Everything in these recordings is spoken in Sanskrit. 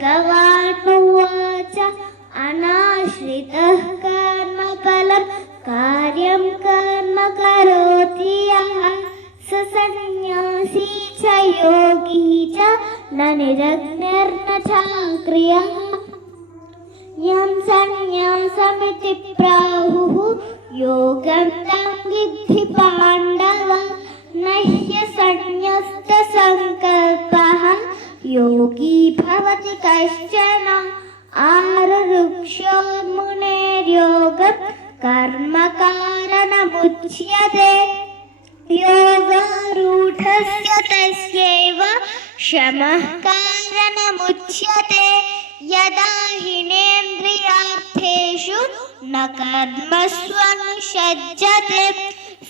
भगवान् उवाच अनाश्रितः कर्मफलं कार्यं कर्म करोति यः स सन्न्यासी च योगी च न निरग्निर्न चाक्रियः। यं सन्न्यासमिति प्राहुः योगं तं विद्धि पाण्डव न ह्यसन्न्यस्तसङ्कल्पः योगी भवति कश्चन। आरुरुक्षोर्मुनेर्योगं कर्म कारणमुच्यते योगारूढस्य तस्यैव शमः कारणमुच्यते। यदा हिनेन्द्रियार्थेषु न कर्मस्वनुषज्जते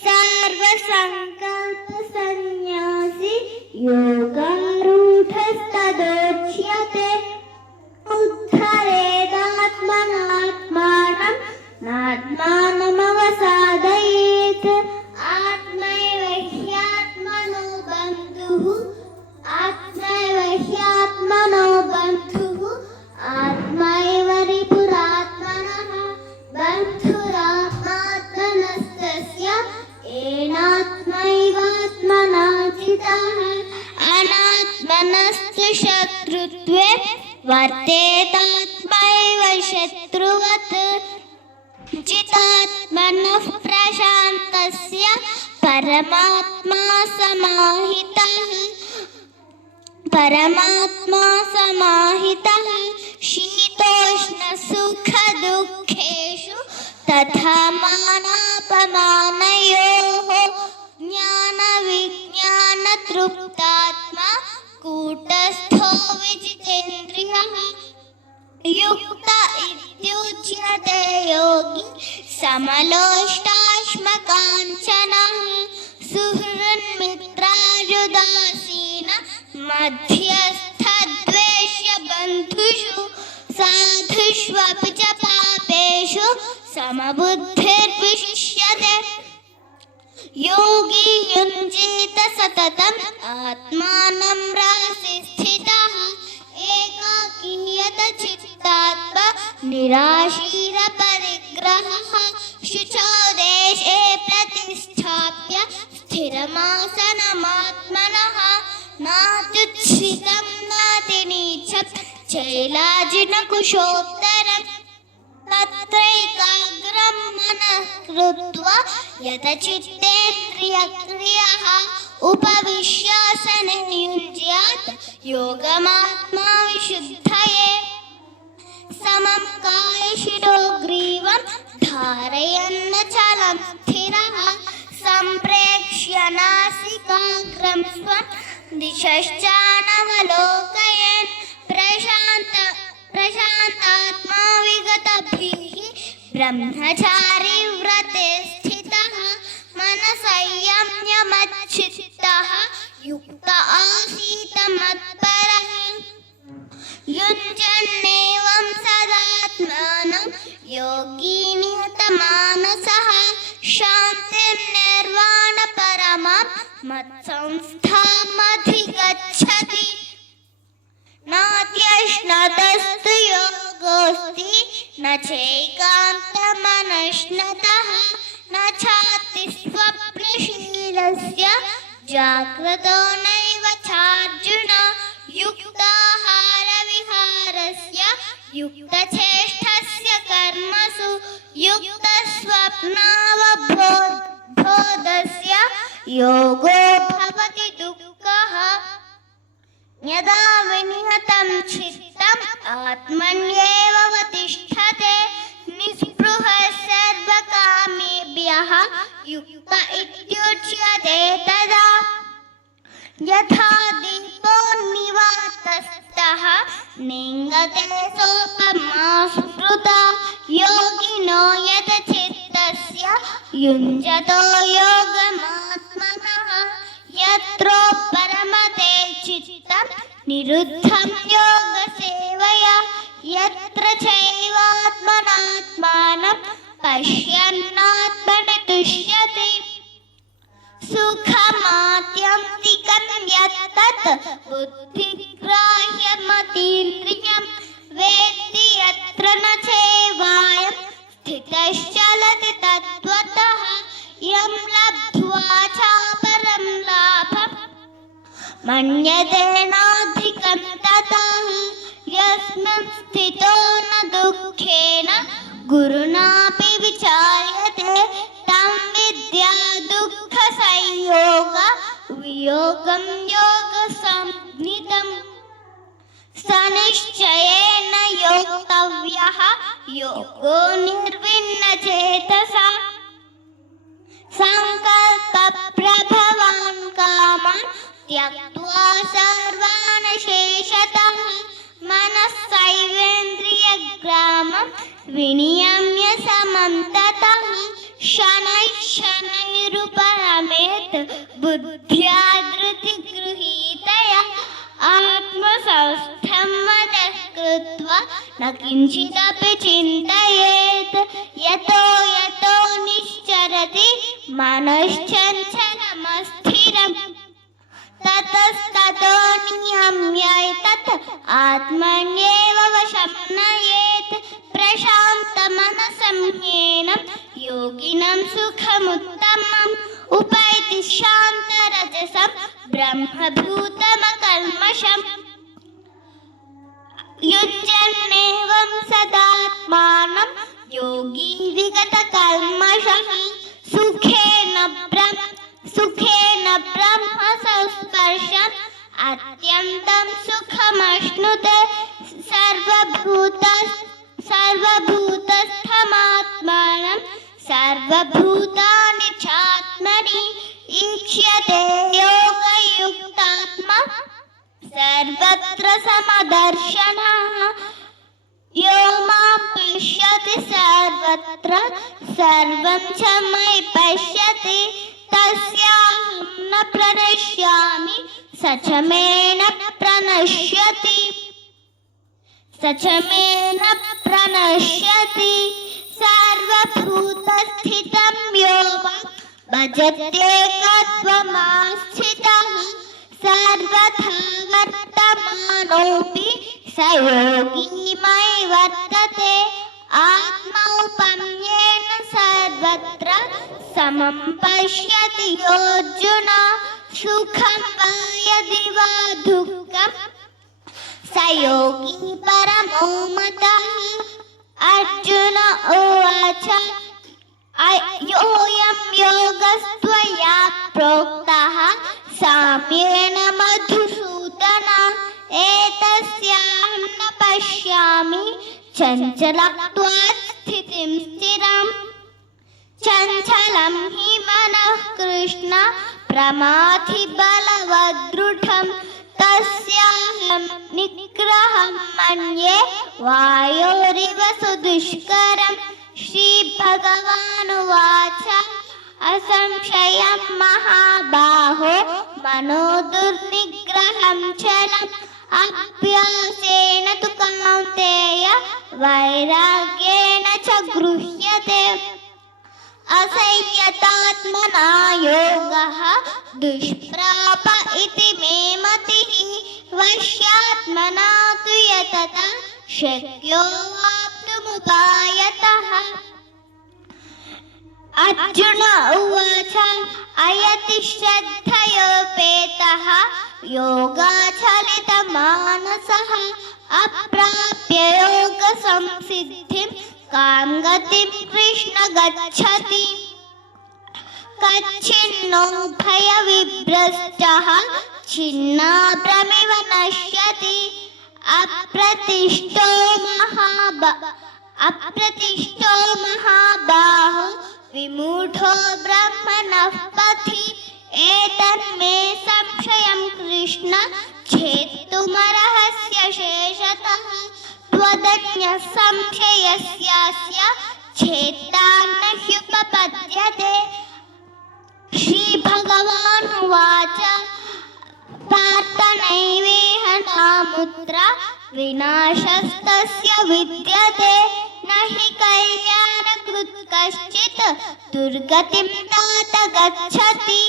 सर्वसङ्कल्पसन्न्यासी योगारूढस्तदोच्यते। उद्धरेदात्मनात्मानं नात्मानमवसादयेत् आत्मैव ह्यात्मनो बन्धुः आत्मैव ह्यात्मनो बन्धुः आत्मैव रिपुरात्मनः बन्धुरात्मात्मनस्तस्य येनात्मैवात्मना जितः। अनात्मनस्तु शत्रुत्वे वर्तेतात्मैव शत्रुवत् जितात्मनः प्रशान्तस्य परमात्मा समाहितः। परमात्मा समाहितः शीतोष्णसुखदुःखेषु तथा मानापमानयोः ज्ञानविज्ञानतृप्तात्मा कूटस्थो विजितेन्द्रियः। युक्त इत्युच्यते योगी समलोष्टाश्मकाञ्चनः सुहृन्मित्रार्युदासीन मध्यस्थद्वेष्य बन्धुषु साधुष्वपि च पापेषु समबुद्धिर्विशिष्यते। योगी युञ्जीत सततम् आत्मानं रासि स्थितः एकाकीयत चित्तात्मा निराशीरपरिग्रहः शुचौ देशे प्रतिष्ठाप्य स्थिरमासनमात्मनः नात्युच्छ्रितं नातिनीचं चैलाजिनकुशोत्तरम् तत्रैकाग्रं मनः कृत्वा यतचित्तेन्द्रियक्रियः उपविश्यासने युञ्ज्यात् योगमात्मा विशुद्धये। समं कायशिरो ग्रीवं धारयन्नचलं स्थिरः सम्प्रेक्ष्य नासिकाग्रं स्वं दिशश्चानवलोकयन् प्रशान्तात्मा विगतभिः ब्रह्मचारी व्रते स्थितः मनसंयम्य युक्त आसीत मत्परः। युञ्जन्नेवं सदात्मानं योगी नियतमानसः शान्तिं निर्वाणपरमां मत्संस्थामधिगच्छति। नात्यश्नतस्तु योगोऽस्ति न चैकान्तमनश्नतः न चातिस्वप्नशीलस्य जाग्रतो नैव चार्जुन। युक्ताहारविहारस्य युक्तचेष्टस्य कर्मसु युक्तस्वप्नावबोधस्य योगो भवति दुःखः। यदा विनिहतं चित्तम् आत्मन्येवावतिष्ठते निःस्पृहः सर्वकामेभ्यः युक्त इत्युच्यते तदा। यथा दीपो निवातस्तः नेङ्गते सोपमा स्मृता योगिनो यतचित्तस्य युञ्जतो योगमात्मनः। यत्रो परमते चित्तं निरुद्धं योगसेवया यत्र चैवात्मनात्मानं पश्यन्नात्मनि तुष्यति। सुखमात्यन्तिक तत्सत्यं यत्तत् बुद्धिग्राह्यमतीन्द्रियं वेत्ति यत्र न चैवायं स्थितश्चलति तत्त्वतः यं लब्ध्वा चापरं लाभं मन्यते नाधिकं ततः यस्मिन् स्थितो न दुःखेन गुरुणापि विचार्यते तं विद्या दुःखसंयोग वियोगं योगसंज्ञितम् स निश्चयेन योक्तव्यः योगो निर्विण्णचेतसा संकल्पप्रभवान् कामान् त्यक्त्वा सर्वान् शेषतः मनस्सैवेन्द्रियग्रामं विनियम्य समं ततः शनैः शनैरुपरमेत् बुद्ध्या धृतिगृहीतया आत्मसंस्थं मनः कृत्वा न किञ्चिदपि चिन्तयेत् यतो यतो निश्चरति मनश्चञ्चलमस्थिरम् ततस्ततो नियम्यैतत् आत्मन्येव वशं नयेत् प्रशान्तमनसं ह्येनं योगिनं सुखमुत्तमम् उपैति शान्तरजसं ब्रह्मभूतमकल्मषम् युञ्जन्नेवं सदात्मानं योगी विगतकल्मषः सुखेन ब्रह्म संस्पर्शम् अत्यन्तं सुखमश्नुते सर्वभूतस्थमात्मानं सर्वभूतानि चात्मनि ईक्ष्यते योगयुक्तात्मा सर्वत्र समदर्शनः यो मां पश्यति सर्वत्र सर्वं च मयि पश्यति तस्याहं न प्रणश्यामि स च मे न प्रणश्यति सर्वभूतस्थितं यो मां भजत्येकत्वमास्थितः सर्वथा वर्तमानोऽपि स योगी मयि वर्तते आत्मौपम्येन सर्वत्र समं पश्यति योऽर्जुन सुखं वा यदि वा दुःखं स योगी परमो मतः अर्जुन उवाच योऽयं योगस्त्वया प्रोक्तः साम्येन मधुसूदन एतस्याहं न पश्यामि चञ्चलत्वात् स्थितिं स्थिरम् चञ्चलं हि मनः कृष्ण प्रमाथि बलवदृढं तस्याहं निग्रहं मन्ये वायोरिव सुदुष्करम् श्रीभगवानुवाच असंशयं महाबाहो मनो दुर्निग्रहं चलम् अभ्यासेन तु कौन्तेय वैराग्येण च गृह्यते असंयतात्मना योगः दुष्प्राप इति मे मतिः वश्यात्मना तु यतता शक्यो वाप्तुमुपायतः अर्जुन उवाच अयति श्रद्धयोपेतः योगाचलितमानसः अप्राप्य योगसंसिद्धिं कां गतिं कृष्ण गच्छति कच्छिन्नो भयविभ्रष्टः छिन्नाभ्रमिव नश्यति अप्रतिष्ठो महाबाहो विमूढो ब्रह्मणः पथि एतन्मे संशयं कृष्ण छेत्तुमर्हस्य शेषतः त्वदन्यः संशयस्यास्य छेत्ता न ह्युपपद्यते श्रीभगवानुवाच पार्थ नैवेह नामुत्र विनाशस्तस्य विद्यते न हि कल्याणकृत् कश्चित् दुर्गतिं तात गच्छति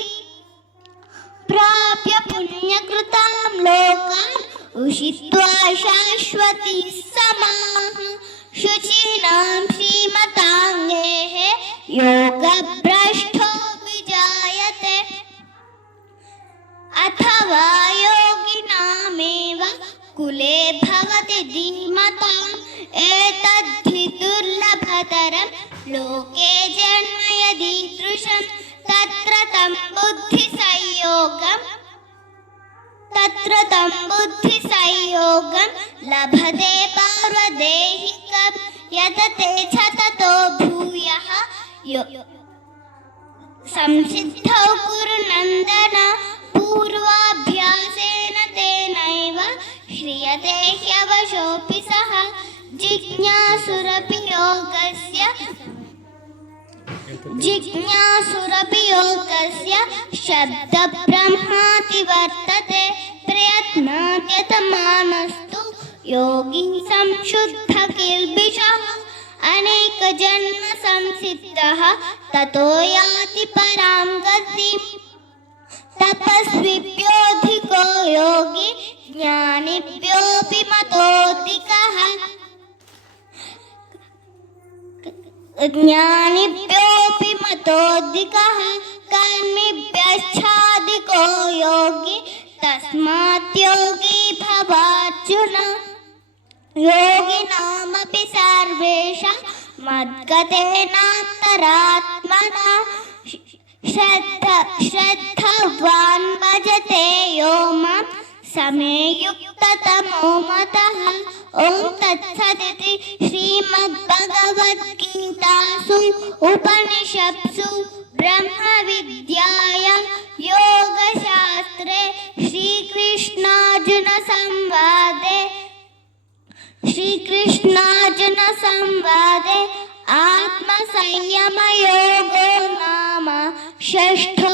प्राप्य पुण्यकृतां लोकान् उषित्वा शाश्वती समाः शुचीनां श्रीमताङ्गेः योगभ्रष्टो विजायते अथवा योगिनामेव कुले भवति धीमताम् एतद्धि दुर्लभतरं लोके जन्म यदीदृशं तत्र तं बुद्धिसंयोगं लभते पार्वदेहिकं यतते च ततो भूयः संसिद्धौ कुरु नन्दन पूर्वाभ्यासेन तेनैव ह्रियते ह्यवशोऽपि सः जिज्ञासुरपि योगस्य शब्दब्रह्माति वर्तते प्रयत्नाद्यतमानस्तु योगी संशुद्ध किल्बिषः अनेकजन्म संसिद्धः ततो याति परां गतिम् तपस्विभ्योऽधिको योगी ज्ञानिभ्योऽपि मतोऽधिकः कर्मिभ्यश्चाधिको योगी तस्मात् योगी भवार्जुन योगिनामपि सर्वेषां मद्गतेनान्तरात्मना श्रद्धवान् भजते यो मां समे युक्ततमो मतः ॐ तत्सदिति श्रीमद्भगवद्गीतासु उपनिषत्सु ब्रह्मविद्यायां योगशास्त्रे श्रीकृष्णार्जुन संवादे आत्मसंयमयोगो नाम षष्ठो